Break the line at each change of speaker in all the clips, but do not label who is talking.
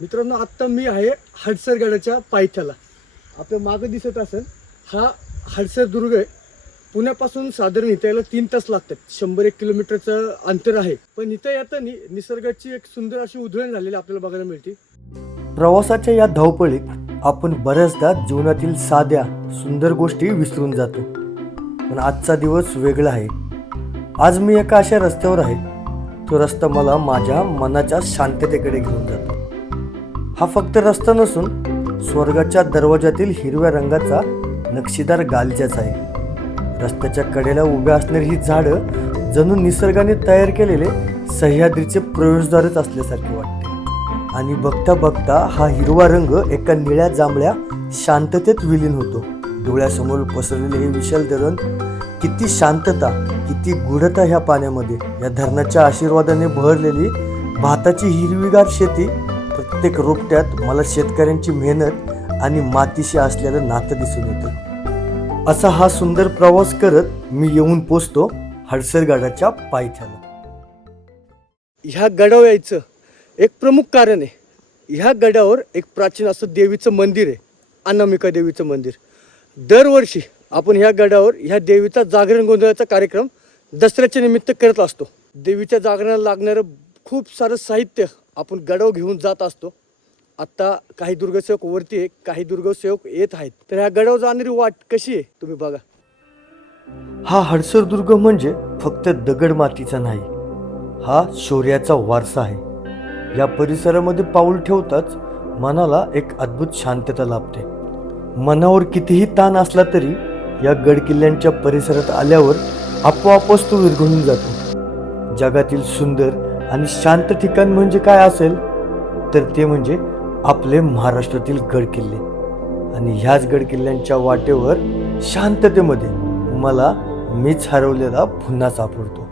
मित्रांनो आत्ता मी आहे हडसरगडाच्या पायथ्याला. आपल्या मागं दिसत असेल हा हडसर दुर्ग आहे. पुण्यापासून साधारण इथं यायला तीन तास लागतात. शंभर एक किलोमीटरचं अंतर आहे. पण इथं येताना निसर्गाची एक सुंदर अशी उधळण झालेली आपल्याला बघायला मिळते.
प्रवासाच्या या धावपळीत आपण बऱ्याचदा जीवनातील साध्या सुंदर गोष्टी विसरून जातो. पण आजचा दिवस वेगळा आहे. आज मी एका अशा रस्त्यावर आहे. तो रस्ता मला माझ्या मनाच्या शांततेकडे घेऊन जातो. हा फक्त रस्ता नसून स्वर्गाच्या दरवाजातील हिरव्या रंगाचा नक्षीदार गालजाच आहे. रस्त्याच्या कडेला उभ्या असणारी ही झाडं जणू निसर्गाने तयार केलेले सह्याद्रीचे प्रवेशद्वारच असल्यासारखे वाटते. आणि बघता बघता हा हिरवा रंग एका निळ्या जांभळ्या शांततेत विलीन होतो. डोळ्यासमोर पसरलेले हे विशाल धरण किती शांतता किती गुढता ह्या पाण्यामध्ये. या धरणाच्या आशीर्वादाने बहरलेली भाताची हिरवीगार शेती प्रत्येक रोपट्यात मला शेतकऱ्यांची मेहनत आणि मातीशी असलेलं नातं दिसून येतं. असा हा सुंदर प्रवास करत मी येऊन पोचतो हडसरगडाच्या पायथ्याला
ह्या गडावर यायचं एक प्रमुख कारण आहे. ह्या गडावर एक प्राचीन असं देवीचं मंदिर आहे अनामिका देवीचं मंदिर. दरवर्षी आपण ह्या गडावर ह्या देवीचा जागरण गोंधळाचा कार्यक्रम दसऱ्याच्या निमित्त करत असतो. देवीच्या जागरणाला लागणारं खूप सारं साहित्य आपण गडव घेऊन जात असतो. आत्ता काही दुर्गसेवक वरती आहे काही दुर्गसेवक येत आहेत. तर ह्या गडव जाणारी वाट कशी आहे? तुम्ही बघा.
हा हडसर दुर्ग म्हणजे फक्त दगड मातीचा नाही हा शौर्याचा वारसा आहे. या परिसरामध्ये पाऊल ठेवताच मनाला एक अद्भुत शांतता लाभते. मनावर कितीही ताण असला तरी या गडकिल्ल्यांच्या परिसरात आल्यावर आपोआपच तो विरघळून जातो. जगातील सुंदर आणि शांत ठिकाण म्हणजे काय असेल तर ते म्हणजे आपले महाराष्ट्रातील गडकिल्ले. आणि ह्याच गडकिल्ल्यांच्या वाटेवर शांततेमध्ये मला मीच हरवलेला पुन्हा सापडतो.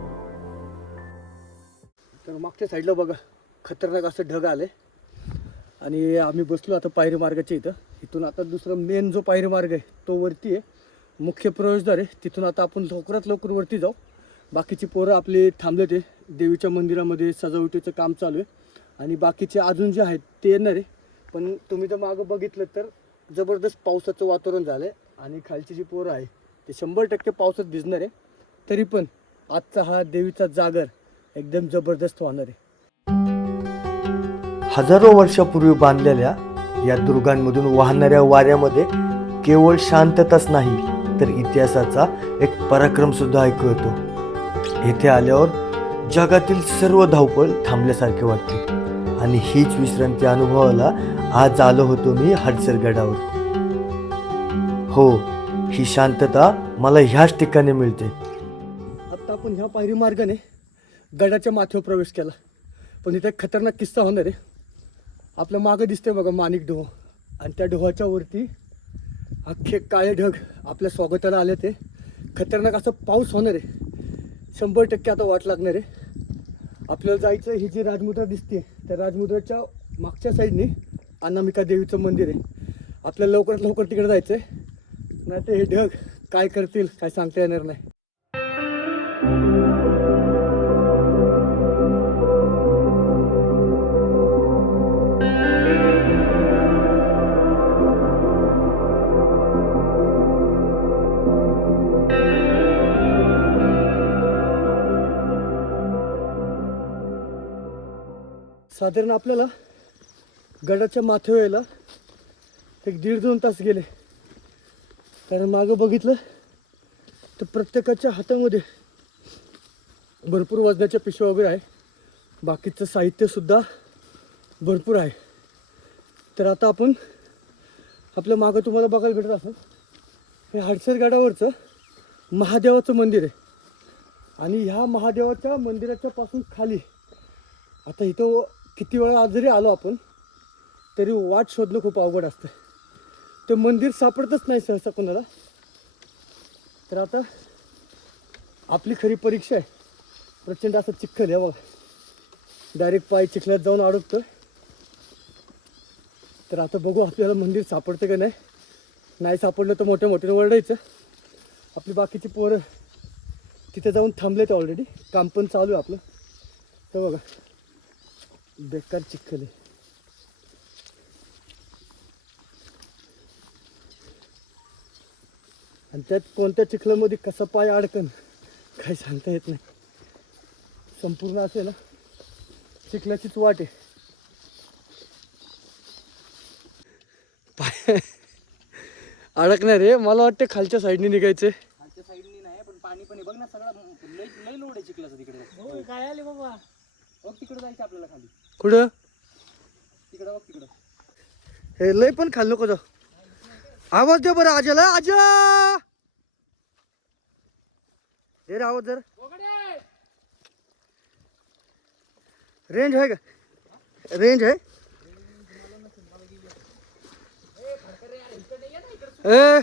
तर मागच्या साईडला बघा खतरनाक असं ढग आले आणि आम्ही बसलो आता पायरी मार्गाच्या इथं. इथून आता दुसरा मेन जो पायरी मार्ग आहे तो वरती आहे. मुख्य प्रवेशद्वार आहे. तिथून आता आपण लवकरात लवकर वरती जाऊ. बाकीची पोरं आपले थांबले ते देवीच्या मंदिरामध्ये सजावटीचं काम चालू आहे. आणि बाकीचे अजून जे आहेत ते येणार आहे. पण तुम्ही जर मागं बघितलं तर जबरदस्त पावसाचं वातावरण झालं आहे आणि खालची जी पोरं आहे ते शंभर टक्के पावसात भिजणार आहे. तरी पण आजचा हा देवीचा जागर एकदम जबरदस्त होणार आहे.
हजारो वर्षापूर्वी बांधलेल्या या दुर्गांमधून वाहणाऱ्या वाऱ्यामध्ये केवळ शांतताच नाही तर इतिहासाचा एक पराक्रम सुद्धा ऐकू येतो. येथे आल्यावर जगातील सर्व धावपळ थांबल्यासारखे वाटते आणि हीच विश्रांती अनुभवाला आज आलो होतो मी हडसर गडावर हो ही शांतता मला ह्याच ठिकाणी मिळते.
आत्ता आपण ह्या पायरी मार्गाने गडाच्या माथ्यावर प्रवेश केला. पण इथे खतरनाक किस्सा होणार आहे. आपल्या मागं दिसतंय बघा माणिक डोह आणि त्या डोहाच्या वरती अख्खे काळे ढग आपल्या स्वागताला आले ते खतरनाक असं पाऊस होणार आहे. शंभर टक्के आता वाट लागणार आहे. आपल्याला जायचं ही जी राजमुद्रा दिसते त्या राजमुद्राच्या मागच्या साईडने अनामिका देवीचं मंदिर आहे. आपल्याला लवकरात लवकर तिकडे जायचं आहे नाही ते हे ढग काय करतील काय सांगता येणार नाही. साधारण आपल्याला गडाच्या माथेवेळेला एक दीड दोन तास गेले. कारण मागं बघितलं तर प्रत्येकाच्या हातामध्ये भरपूर वजनाच्या पिशव्या वगैरे आहे. बाकीचं साहित्यसुद्धा भरपूर आहे. तर आता आपण आपल्या मागं तुम्हाला बघायला भेटत असं हे हडसर गडावरचं महादेवाचं मंदिर आहे. आणि ह्या महादेवाच्या मंदिराच्या पासून खाली आता इथं किती वेळा आज जरी आलो आपण तरी वाट शोधणं खूप अवघड असतं ते मंदिर सापडतच नाही सहसा कोणाला. तर आता आपली खरी परीक्षा आहे. प्रचंड असं चिखल आहे बघा. डायरेक्ट पाय चिखल्यात जाऊन अडकतो तर आता बघू आपल्याला मंदिर सापडतं का नाही. नाही सापडलं तर मोठ्या मोठ्याने ओरडायचं. आपली बाकीची पोरं तिथे जाऊन थांबलेत ऑलरेडी काम पण चालू आहे आपलं. तर बघा. बेकार चिखल आहे आणि त्यात कोणत्या चिखलामध्ये कसा पाय अडकन काही सांगता येत नाही संपूर्ण असे ना चिखल्याचीच वाट आहे पाय अडकणार रे मला वाटते खालच्या साईडने निघायचे
खालच्या साईडनी नाही पण पाणी पण बघ ना सगळं. लई लोड आहे चिखलाचं तिकडे.
हो, काय आले बाबा?
बघ तिकडे जायचं आपल्याला खाली.
कुठं? हे लय पण खाल नको जाऊ. आवाज दे बरं आजाला आजा दे रे आवाज जर. रेंज आहे का? रेंज आहे? ए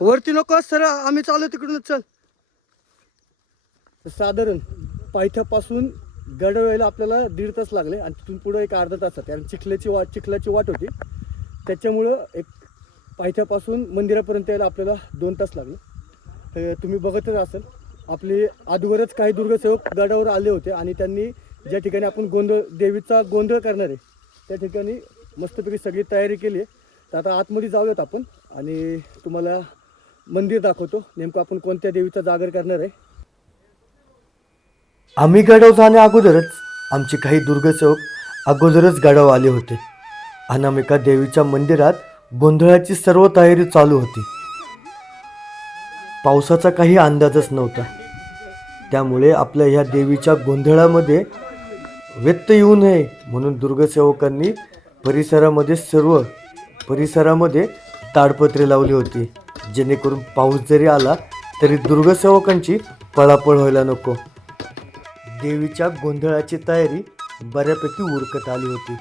वरती नको सर आम्ही चालू तिकडूनच चल. साधारण पायथ्यापासून गडवायला आपल्याला दीड तास लागले आणि तिथून पुढं एक अर्धा तास कारण चिखल्याची वाट चिखलाची वाट होती. त्याच्यामुळं एक पायथ्यापासून मंदिरापर्यंत यायला आपल्याला दोन तास लागले. तर तुम्ही बघतच असाल आपले अगोदरच काही दुर्गसेवक गडावर आले होते आणि त्यांनी ज्या ठिकाणी आपण गोंधळ देवीचा गोंधळ करणार आहे त्या ठिकाणी मस्तपैकी सगळी तयारी केली आहे. तर आता आतमध्ये जाऊयात आपण आणि तुम्हाला मंदिर दाखवतो नेमकं आपण कोणत्या देवीचा जागर करणार आहे.
आम्ही गडाव जाण्या अगोदरच आमचे काही दुर्गसेवक अगोदरच गडाव आले होते. अनामिका देवीच्या मंदिरात गोंधळाची सर्व तयारी चालू होती. पावसाचा काही अंदाजच नव्हता. त्यामुळे आपल्या ह्या देवीच्या गोंधळामध्ये व्यत्यय येऊ नये म्हणून दुर्गसेवकांनी परिसरामध्ये सर्व परिसरामध्ये ताडपत्रे लावली होती. जेणेकरून पाऊस जरी आला तरी दुर्गसेवकांची पळापळ व्हायला नको. देवीच्या गोंधळाची तयारी बऱ्यापैकी उरकत आली होती.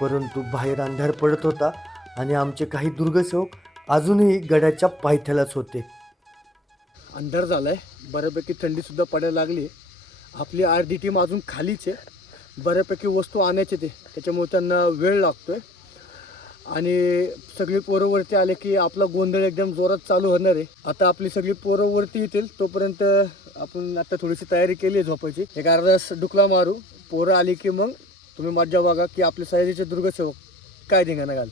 परंतु बाहेर अंधार पडत होता आणि आमचे काही दुर्गसेवक अजूनही गडाच्या पायथ्यालाच होते.
अंधार झालाय. बऱ्यापैकी थंडी सुद्धा पडायला लागली आपली आर डी टीम अजून खालीच आहे. बऱ्यापैकी वस्तू आणायचे ते. त्याच्यामुळे त्यांना वेळ लागतोय. आणि सगळी पोरं वरती आले की आपला गोंधळ एकदम जोरात चालू होणार आहे. आता आपली सगळी पोरं वरती येतील तोपर्यंत आपण आता थोडीशी तयारी केली आहे झोपायची. एक अर्धा डुकला मारू. पोरं आली की मग तुम्ही मज्जा बघा की आपले सयाजीचे दुर्गसेवक काय धिंगाणा घाल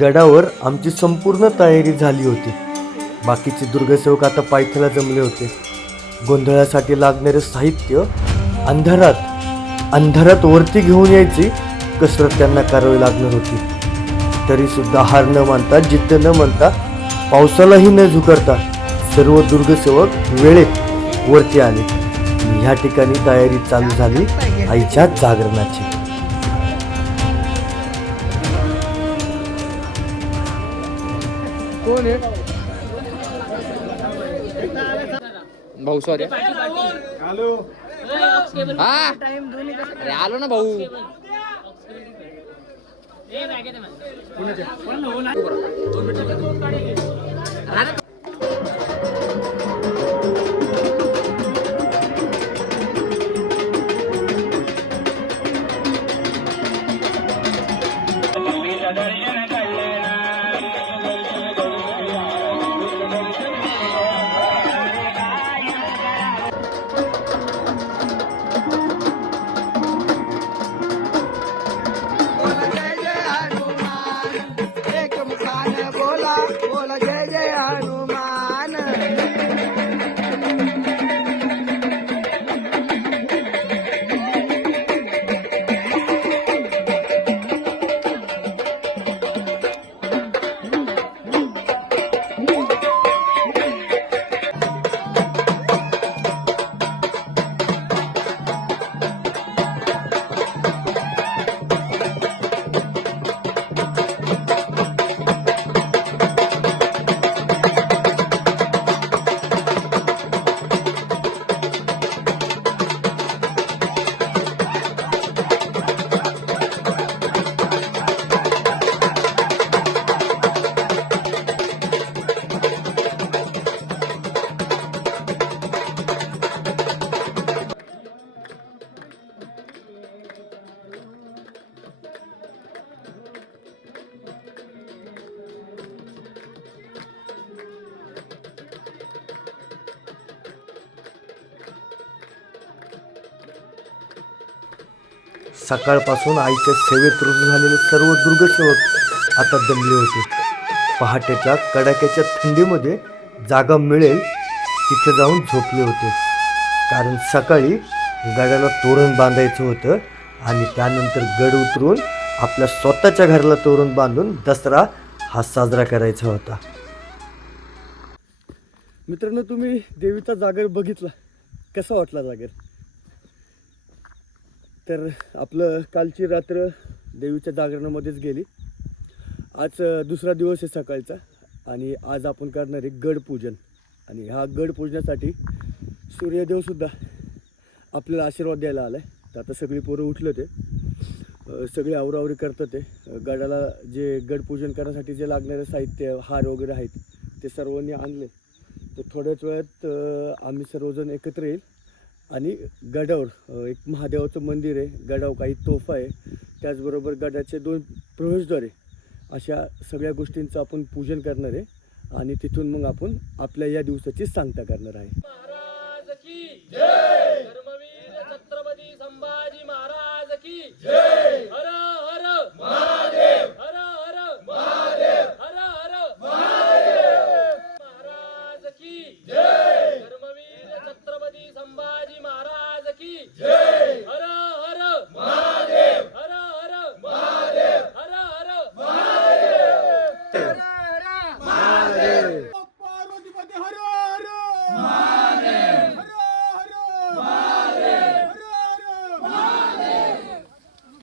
गडावर आमची संपूर्ण तयारी झाली होती. बाकीचे दुर्गसेवक आता पायथ्याला जमले होते. गोंधळासाठी लागणारे साहित्य अंधारात अंधारात वरती घेऊन यायची कसरत त्यांना करावी लागणार होती. तरी सुद्धा हार न मानता जिद्द न मानता पावसालाही न झुकरता सर्व दुर्गसेवक वेळेत वरती आले. ह्या ठिकाणी तयारी चालू झाली आईच्या जागरणाची.
कोण आहे?
भाऊ सॉरी हा? अरे आलो ना भाऊ.
सकाळपासून आईच्या सेवेत रुजू झालेले सर्व दुर्गसेवक आता दमले होते. पहाटेच्या कडाक्याच्या थंडीमध्ये जागा मिळेल तिथे जाऊन झोपले होते. कारण सकाळी गडाला तोरण बांधायचं होतं आणि त्यानंतर गड उतरून आपल्या स्वतःच्या घराला तोरण बांधून दसरा हा साजरा करायचा होता.
मित्रांनो तुम्ही देवीचा जागर बघितला. कसा वाटला जागर? तर आपलं कालची रात्र देवीच्या जागरणामध्येच गेली. आज दुसरा दिवस आहे सकाळचा आणि आज आपण करणार आहे गड पूजन. आणि ह्या गड पूजनासाठी सूर्यदेवसुद्धा आपल्याला आशीर्वाद द्यायला आला आहे तर आता सगळी पोरं उठले ते सगळी सगळे आवरावरी करतात ते. गडाला जे गडपूजन करण्यासाठी जे लागणारे साहित्य हार वगैरे आहेत ते सर्वांनी आणले. तर थोड्याच वेळात आम्ही सर्वजण एकत्र येईल. आणि गडावर एक महादेवाचं मंदिर आहे गडावर काही तोफा आहे. त्याचबरोबर गडाचे दोन प्रवेशद्वारे अशा सगळ्या गोष्टींचं आपण पूजन करणार आहे आणि तिथून मग आपण आपल्या या दिवसाची सांगता करणार आहे. संभाजी महाराज की हर हर Yeah.